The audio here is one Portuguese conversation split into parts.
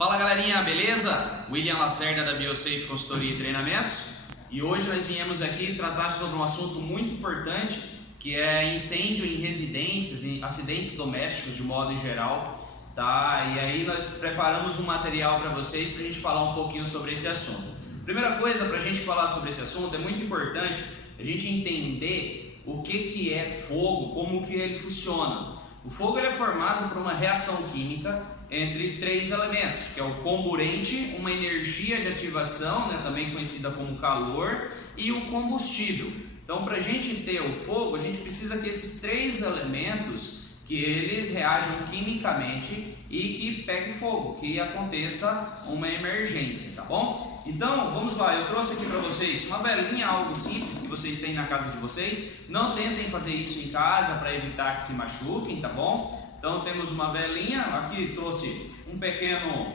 Fala galerinha, beleza? William Lacerda da Biosafe Consultoria e Treinamentos, e hoje nós viemos aqui tratar sobre um assunto muito importante, que é incêndio em residências, em acidentes domésticos de modo em geral, tá? E aí nós preparamos um material para vocês para a gente falar um pouquinho sobre esse assunto. Primeira coisa, para a gente falar sobre esse assunto, é muito importante a gente entender o que é fogo, como que ele funciona. O fogo ele é formado por uma reação química entre três elementos, que é o comburente, uma energia de ativação, também conhecida como calor, e o combustível. Então, para a gente ter o fogo, a gente precisa que esses três elementos, que eles reajam quimicamente e que pegue fogo, que aconteça uma emergência, tá bom? Então, vamos lá, eu trouxe aqui para vocês uma velinha, algo simples que vocês têm na casa de vocês. Não tentem fazer isso em casa para evitar que se machuquem, tá bom? Então temos uma velinha, aqui trouxe um pequeno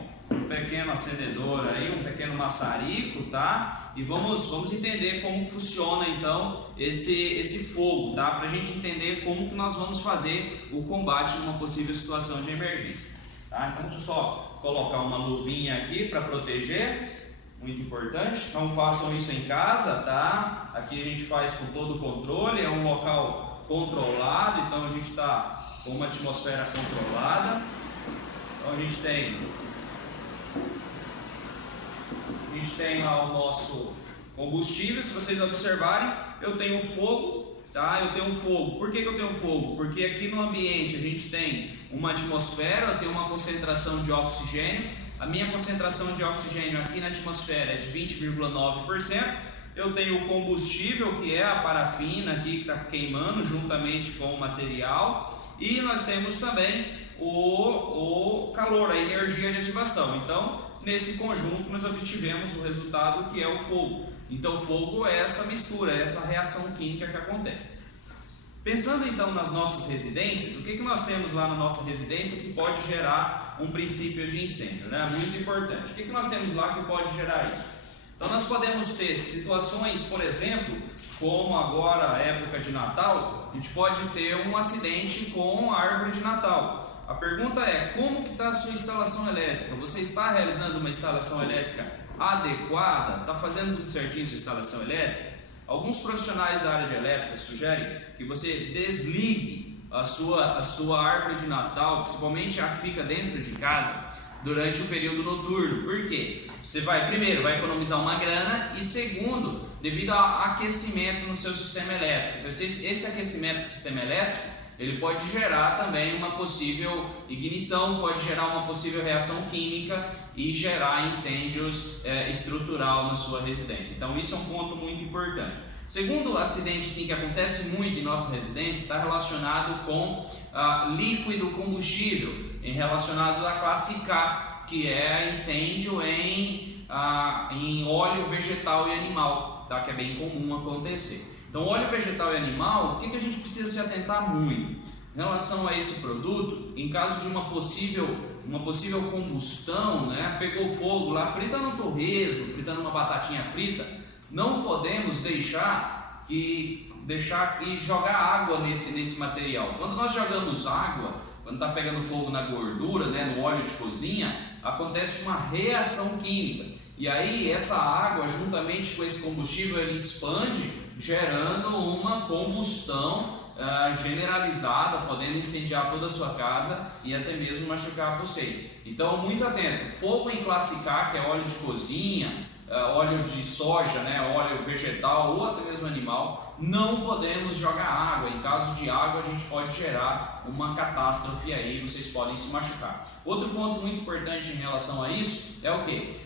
acendedor aí, um pequeno maçarico, tá? E vamos entender como funciona então esse fogo, tá? Pra gente entender como que nós vamos fazer o combate numa possível situação de emergência, tá? Então deixa eu só colocar uma luvinha aqui para proteger, muito importante. Então façam isso em casa, tá? Aqui a gente faz com todo o controle, é um local controlado, então a gente está com uma atmosfera controlada. Então a gente tem lá o nosso combustível. Se vocês observarem, eu tenho fogo, tá? Eu tenho fogo. Por que eu tenho fogo? Porque aqui no ambiente a gente tem uma atmosfera, eu tenho uma concentração de oxigênio. A minha concentração de oxigênio aqui na atmosfera é de 20,9%. Eu tenho o combustível, que é a parafina aqui que está queimando juntamente com o material. E nós temos também o calor, a energia de ativação. Então, nesse conjunto nós obtivemos o resultado que é o fogo. Então, o fogo é essa mistura, é essa reação química que acontece. Pensando então nas nossas residências, o que nós temos lá na nossa residência que pode gerar um princípio de incêndio, né? Muito importante. O que nós temos lá que pode gerar isso? Então nós podemos ter situações, por exemplo, como agora a época de Natal, a gente pode ter um acidente com a árvore de Natal. A pergunta é, como que está a sua instalação elétrica? Você está realizando uma instalação elétrica adequada? Está fazendo tudo certinho a sua instalação elétrica? Alguns profissionais da área de elétrica sugerem que você desligue a sua árvore de Natal, principalmente a que fica dentro de casa, durante o período noturno. Por quê? Você primeiro vai economizar uma grana e segundo, devido ao aquecimento no seu sistema elétrico. Então, esse aquecimento do sistema elétrico, ele pode gerar também uma possível ignição, pode gerar uma possível reação química e gerar incêndios estrutural na sua residência. Então isso é um ponto muito importante. Segundo acidente que acontece muito em nossa residência, está relacionado com líquido combustível, relacionado à classe K, que é incêndio em óleo vegetal e animal, tá? Que é bem comum acontecer. Então, óleo vegetal e animal, o que a gente precisa se atentar muito? Em relação a esse produto, em caso de uma possível combustão, pegou fogo lá, fritando um torresmo, fritando uma batatinha frita, não podemos deixar e jogar água nesse material. Quando nós jogamos água, quando está pegando fogo na gordura, no óleo de cozinha, acontece uma reação química. E aí essa água, juntamente com esse combustível, ele expande, gerando uma combustão generalizada, podendo incendiar toda a sua casa e até mesmo machucar vocês. Então, muito atento. Fogo em classe K, que é óleo de cozinha, óleo de soja, óleo vegetal ou até mesmo animal, não podemos jogar água. Em caso de água, a gente pode gerar uma catástrofe aí, vocês podem se machucar. Outro ponto muito importante em relação a isso é o que?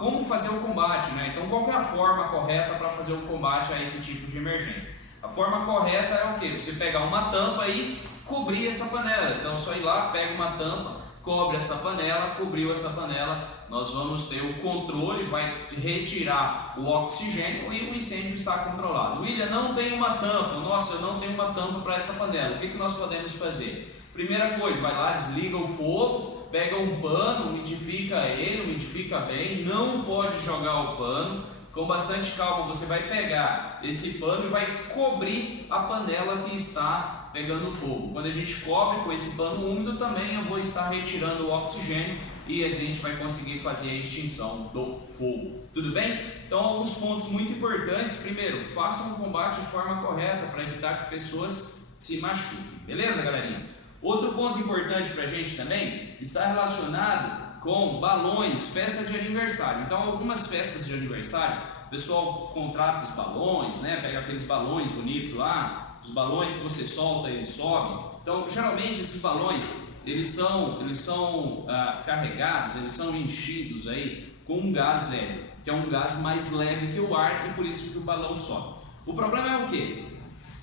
Como fazer o combate, Então, qual é a forma correta para fazer o combate a esse tipo de emergência? A forma correta é o que? Você pegar uma tampa e cobrir essa panela. Então, só ir lá, pega uma tampa, cobre essa panela, cobriu essa panela, nós vamos ter o controle, vai retirar o oxigênio e o incêndio está controlado. William, não tem uma tampa. Nossa, eu não tenho uma tampa para essa panela. O que nós podemos fazer? Primeira coisa, vai lá, desliga o fogo, pega um pano, umidifica ele, umidifica bem, não pode jogar o pano, com bastante calma, você vai pegar esse pano e vai cobrir a panela que está pegando fogo. Quando a gente cobre com esse pano úmido também, eu vou estar retirando o oxigênio e a gente vai conseguir fazer a extinção do fogo. Tudo bem? Então, alguns pontos muito importantes. Primeiro, façam o combate de forma correta para evitar que pessoas se machuquem. Beleza, galerinha? Outro ponto importante para a gente também está relacionado com balões, festa de aniversário. Então, algumas festas de aniversário, o pessoal contrata os balões, né? Pega aqueles balões bonitos lá, os balões que você solta e ele sobe. Então, geralmente esses balões eles são carregados, eles são enchidos aí com um gás hélio, que é um gás mais leve que o ar e por isso que o balão sobe. O problema é o quê?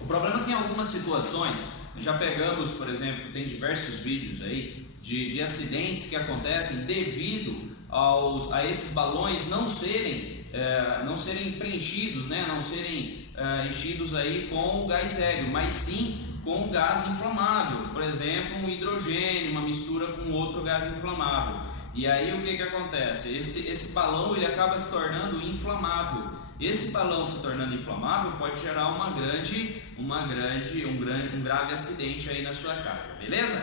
O problema é que em algumas situações, já pegamos, por exemplo, tem diversos vídeos aí de acidentes que acontecem devido a esses balões não serem preenchidos, né? Não serem enchidos aí com o gás hélio, mas sim com um gás inflamável, por exemplo, um hidrogênio, uma mistura com outro gás inflamável. E aí o que acontece? Esse balão ele acaba se tornando inflamável. Esse balão se tornando inflamável pode gerar um grave acidente aí na sua casa, beleza?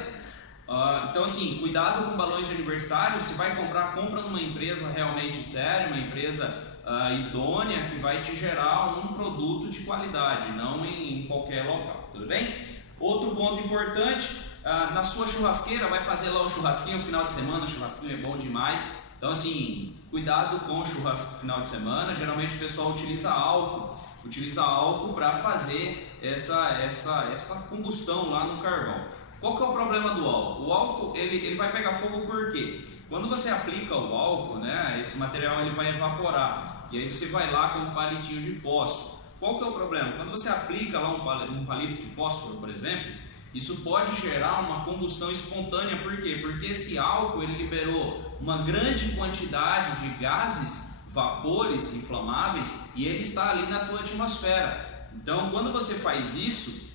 Então assim, cuidado com balões de aniversário. Se vai comprar, compra numa empresa realmente séria, uma empresa idônea que vai te gerar um produto de qualidade, não em qualquer local, tudo bem? Outro ponto importante, na sua churrasqueira, vai fazer lá o churrasquinho no final de semana, o churrasquinho é bom demais, então assim, cuidado com o churrasco no final de semana. Geralmente o pessoal utiliza álcool para fazer essa combustão lá no carvão. Qual que é o problema do álcool? O álcool ele vai pegar fogo por quê? Quando você aplica o álcool, né, esse material ele vai evaporar e aí você vai lá com um palitinho de fósforo. Qual que é o problema? Quando você aplica lá um palito de fósforo, por exemplo, isso pode gerar uma combustão espontânea. Por quê? Porque esse álcool ele liberou uma grande quantidade de gases, vapores inflamáveis, e ele está ali na tua atmosfera. Então, quando você faz isso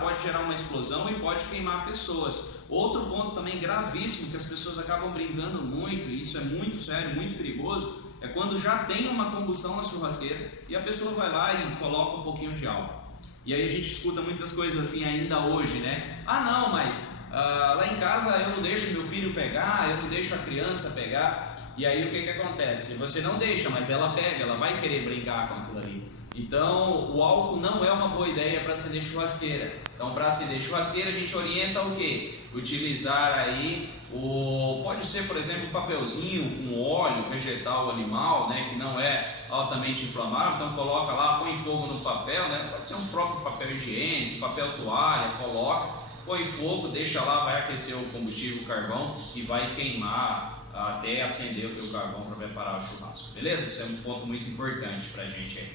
pode gerar uma explosão e pode queimar pessoas. Outro ponto também gravíssimo que as pessoas acabam brincando muito, e isso é muito sério, muito perigoso, é quando já tem uma combustão na churrasqueira e a pessoa vai lá e coloca um pouquinho de álcool. E aí a gente escuta muitas coisas assim ainda hoje, né? Ah não, mas lá em casa eu não deixo meu filho pegar, eu não deixo a criança pegar. E aí o que acontece? Você não deixa, mas ela pega, ela vai querer brincar com aquilo ali. Então o álcool não é uma boa ideia para acender churrasqueira. Então para acender churrasqueira a gente orienta o quê? Utilizar aí pode ser, por exemplo, um papelzinho com óleo vegetal ou animal, né, que não é altamente inflamável. Então coloca lá, põe fogo no papel, né, pode ser um próprio papel higiênico, papel toalha, coloca, põe fogo, deixa lá, vai aquecer o combustível, o carvão e vai queimar até acender o teu carvão para preparar o churrasco, beleza? Isso é um ponto muito importante para a gente aí.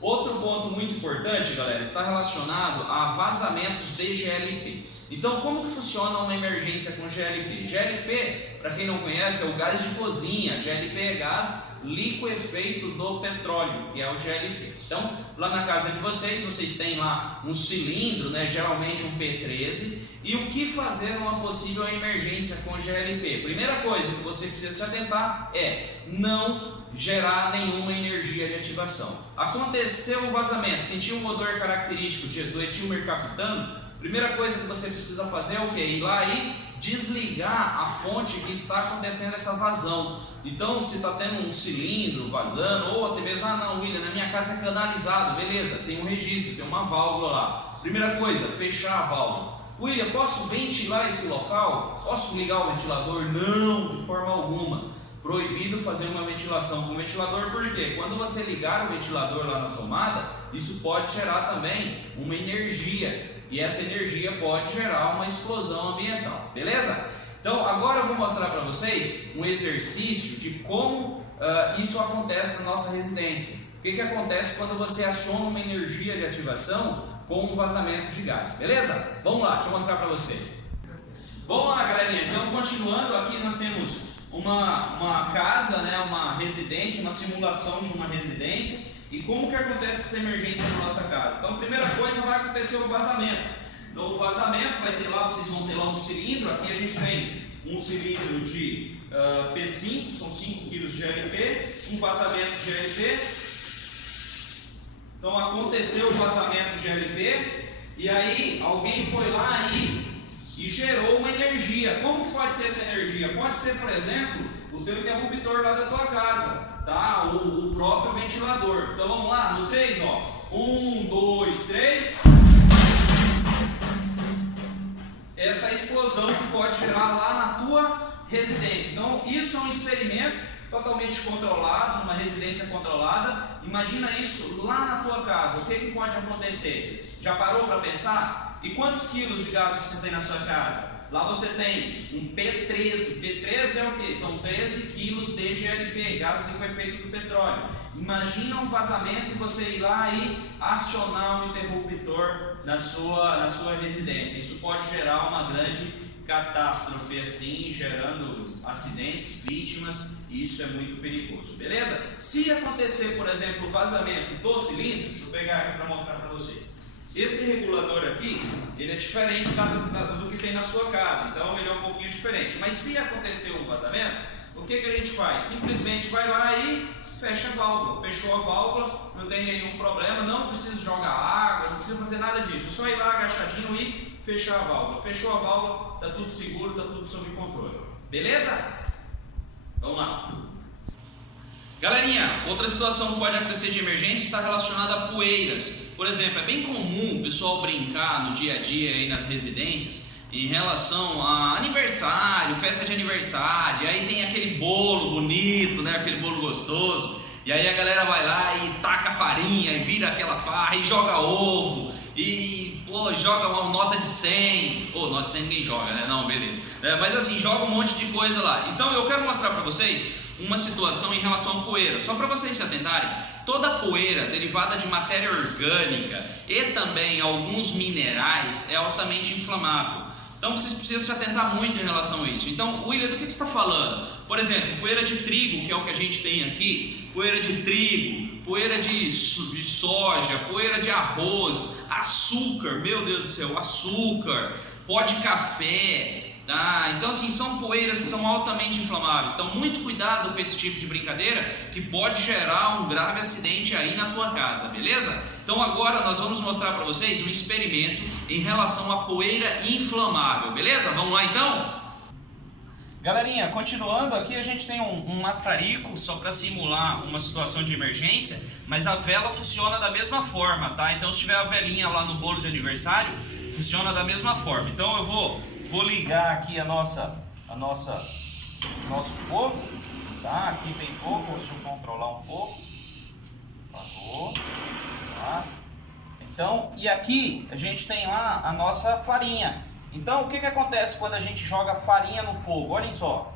Outro ponto muito importante, galera, está relacionado a vazamentos de GLP. Então, como que funciona uma emergência com GLP? GLP, para quem não conhece, é o gás de cozinha. GLP é gás liquefeito do petróleo, que é o GLP. Então, lá na casa de vocês têm lá um cilindro, né, geralmente um P13. E o que fazer numa possível emergência com GLP? Primeira coisa que você precisa se atentar é não gerar nenhuma energia de ativação. Aconteceu o vazamento, sentiu um odor característico do etilmercaptano, primeira coisa que você precisa fazer é o quê? Ir lá e desligar a fonte que está acontecendo essa vazão. Então, se está tendo um cilindro vazando, ou até mesmo, não, William, na minha casa é canalizado, beleza, tem um registro, tem uma válvula lá. Primeira coisa, fechar a válvula. William, posso ventilar esse local? Posso ligar o ventilador? Não, de forma alguma. Proibido fazer uma ventilação com ventilador, porque quando você ligar o ventilador lá na tomada, isso pode gerar também uma energia. E essa energia pode gerar uma explosão ambiental, beleza? Então agora eu vou mostrar para vocês um exercício de como isso acontece na nossa residência. O que acontece quando você aciona uma energia de ativação com um vazamento de gás, beleza? Vamos lá, deixa eu mostrar para vocês. Vamos lá, galerinha, então continuando, aqui nós temos uma casa, né, uma residência, uma simulação de uma residência. E como que acontece essa emergência na nossa casa? Então, a primeira coisa vai acontecer o vazamento. Então, o vazamento vai ter lá, vocês vão ter lá um cilindro. Aqui a gente tem um cilindro de P5, são 5 kg de GLP, um vazamento de GLP. Então aconteceu o vazamento de GLP e aí alguém foi lá e gerou uma energia. Como que pode ser essa energia? Pode ser, por exemplo, o teu interruptor lá da tua casa, tá? O próprio ventilador. Então vamos lá, no 3, ó. 1, 2, 3. Essa explosão que pode gerar lá na tua residência. Então isso é um experimento totalmente controlado, numa residência controlada. Imagina isso lá na tua casa. O que pode acontecer? Já parou para pensar? E quantos quilos de gás você tem na sua casa? Lá você tem um P13. P13 é o que? São 13 quilos de GLP, gás liquefeito do petróleo. Imagina um vazamento e você ir lá e acionar um interruptor na sua residência. Isso pode gerar uma grande catástrofe assim, gerando acidentes, vítimas, e isso é muito perigoso, beleza? Se acontecer, por exemplo, o vazamento do cilindro, deixa eu pegar aqui para mostrar para vocês. Esse regulador aqui, ele é diferente do que tem na sua casa, então ele é um pouquinho diferente. Mas se acontecer um vazamento, o que a gente faz? Simplesmente vai lá e fecha a válvula. Fechou a válvula, não tem nenhum problema, não precisa jogar água, não precisa fazer nada disso. É só ir lá agachadinho e fechar a válvula. Fechou a válvula, está tudo seguro, está tudo sob controle. Beleza? Vamos lá. Galerinha, outra situação que pode acontecer de emergência está relacionada a poeiras. Por exemplo, é bem comum o pessoal brincar no dia a dia aí nas residências em relação a aniversário, festa de aniversário, e aí tem aquele bolo bonito, né, aquele bolo gostoso, e aí a galera vai lá e taca farinha e vira aquela farra e joga ovo e joga uma nota de 100, nota de 100 ninguém joga, né, não, beleza, mas assim, joga um monte de coisa lá. Então eu quero mostrar para vocês uma situação em relação à poeira, só para vocês se atentarem. Toda poeira derivada de matéria orgânica e também alguns minerais é altamente inflamável. Então vocês precisam se atentar muito em relação a isso. Então, William, do que você está falando? Por exemplo, poeira de trigo, que é o que a gente tem aqui, poeira de trigo, poeira de soja, poeira de arroz, açúcar, meu Deus do céu, açúcar, pó de café. Ah, então assim, são poeiras que são altamente inflamáveis. Então muito cuidado com esse tipo de brincadeira que pode gerar um grave acidente aí na tua casa, beleza? Então agora nós vamos mostrar para vocês um experimento em relação à poeira inflamável, beleza? Vamos lá então? Galerinha, continuando aqui, a gente tem um maçarico só para simular uma situação de emergência, mas a vela funciona da mesma forma, tá? Então se tiver a velinha lá no bolo de aniversário, funciona da mesma forma. Então eu vou ligar aqui nosso fogo, tá? Aqui tem fogo, deixa eu controlar um pouco. Parou, tá? Então, e aqui a gente tem lá a nossa farinha. Então, o que acontece quando a gente joga farinha no fogo? Olhem só.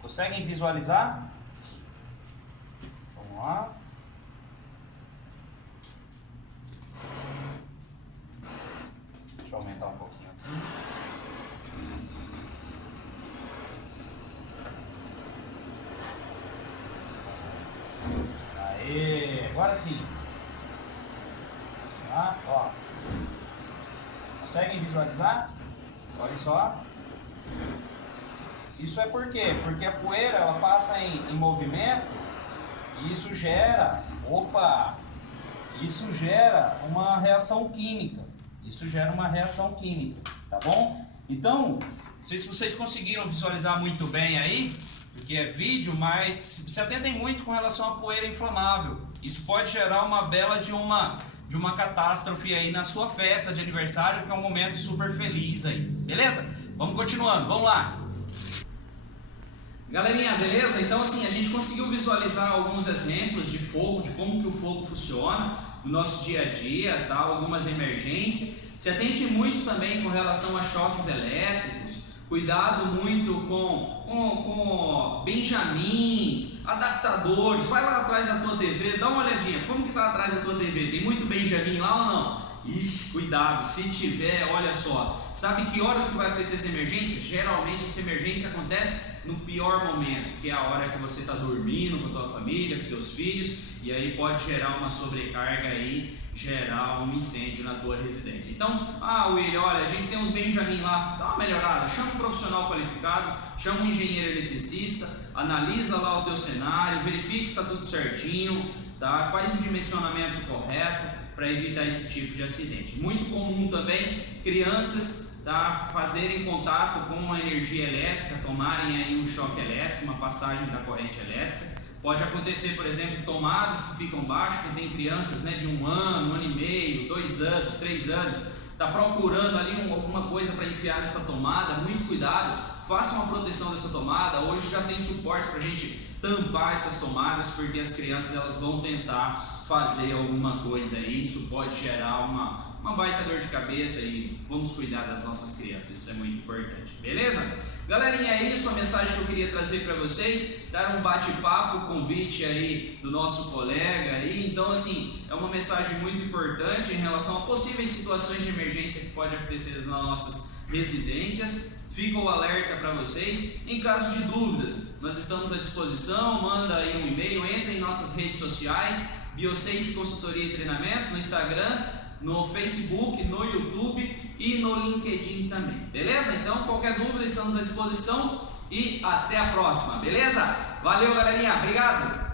Conseguem visualizar? Vamos lá. Deixa eu aumentar um pouquinho aqui. Aê, agora sim. Tá, ó. Conseguem visualizar? Olha só. Isso é por quê? Porque a poeira ela passa em movimento e isso gera, isso gera uma reação química. Isso gera uma reação química, tá bom? Então, não sei se vocês conseguiram visualizar muito bem aí, porque é vídeo, mas se atentem muito com relação à poeira inflamável. Isso pode gerar uma bela de uma catástrofe aí na sua festa de aniversário, que é um momento super feliz aí, beleza? Vamos continuando, vamos lá. Galerinha, beleza? Então assim, a gente conseguiu visualizar alguns exemplos de fogo, de como que o fogo funciona no nosso dia a dia, tá? Algumas emergências. Se atente muito também com relação a choques elétricos, cuidado muito com benjamins, adaptadores. Vai lá atrás da tua TV, dá uma olhadinha, como que está atrás da tua TV? Tem muito benjamin lá ou não? Ixi, cuidado, se tiver, olha só. Sabe que horas que vai acontecer essa emergência? Geralmente essa emergência acontece no pior momento, que é a hora que você está dormindo com a tua família, com teus filhos, e aí pode gerar uma sobrecarga aí gerar um incêndio na tua residência. Então, William, olha, a gente tem uns Benjamin lá, dá uma melhorada, chama um profissional qualificado, chama um engenheiro eletricista, analisa lá o teu cenário, verifica que está tudo certinho, tá? Faz o dimensionamento correto para evitar esse tipo de acidente. Muito comum também crianças, tá, fazerem contato com a energia elétrica, tomarem aí um choque elétrico, uma passagem da corrente elétrica. Pode acontecer, por exemplo, tomadas que ficam baixas, que tem crianças, né, de 1 ano e meio, 2 anos, 3 anos, está procurando ali alguma coisa para enfiar nessa tomada. Muito cuidado, faça uma proteção dessa tomada. Hoje já tem suporte para a gente tampar essas tomadas, porque as crianças elas vão tentar fazer alguma coisa aí, isso pode gerar uma baita dor de cabeça, e vamos cuidar das nossas crianças, isso é muito importante, beleza? Galerinha, é isso a mensagem que eu queria trazer para vocês, dar um bate-papo, convite aí do nosso colega aí. Então assim, é uma mensagem muito importante em relação a possíveis situações de emergência que pode acontecer nas nossas residências. Fica o alerta para vocês. Em caso de dúvidas, nós estamos à disposição, manda aí um e-mail, entre em nossas redes sociais, BioSafe Consultoria e Treinamentos, no Instagram, no Facebook, no YouTube e no LinkedIn também, beleza? Então, qualquer dúvida, estamos à disposição e até a próxima, beleza? Valeu, galerinha, obrigado!